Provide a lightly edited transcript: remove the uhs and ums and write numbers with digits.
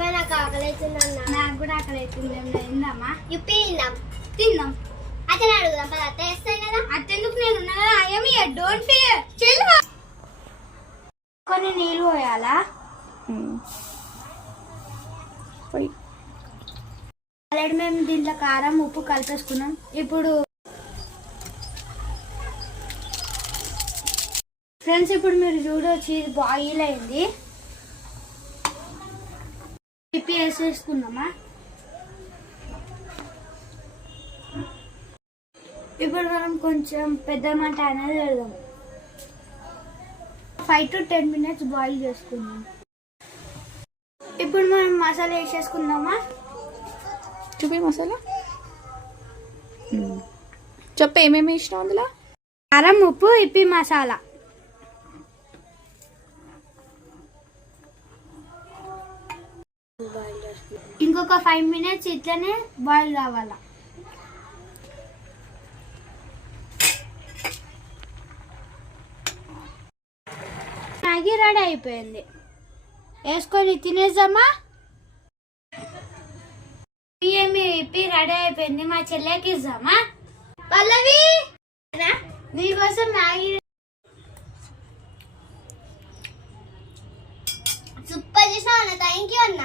అబ్బాయి నాకు ఆకలి అవుతుందన్న. నాకు కూడా ఆకలి అవుతుంది. తిందామా? ఇప్పి తిందాం. అతను అడుగుదాం పద. అత్త వేస్తాయి కదా. అత్తెందుకు నేను ఉన్నా కదా. I'm here, don't fear. చెల్లు కొన్ని నీళ్ళు పోయాలా? ఆల్రెడీ మేము దీంట్లో కారం ఉప్పు కలిపేసుకున్నాం. ఇప్పుడు ఫ్రెండ్స్ ఇప్పుడు మీరు చూడొచ్చు ఇది బాయిల్ అయింది. తిప్పి వేసేసుకున్నామా? ఇప్పుడు మనం కొంచెం పెద్ద మంట అనేది పెడదాం. 5 to 10 minutes బాయిల్ చేసుకుందాం. ఇప్పుడు మనం మసాలా వేసేసుకుందామా? చూపి మసాలా చెప్ప ఏమేమి ఇష్టం అందులో? కారం ఉప్పు ఇప్పి మసాలా. ఇంకొక 5 minutes ఇట్లనే బాయిల్ కావాలా. మ్యాగీ రెడీ అయిపోయింది. వేసుకొని తినేద్దామా? ఏమి ఇప్పి రెడీ అయిపోయింది. మా చెల్లెకి ఇద్దామా? పల్లవి నీకోసం మ్యాగీ. సూపర్ చేసావు అన్న. థ్యాంక్ యూ అన్న.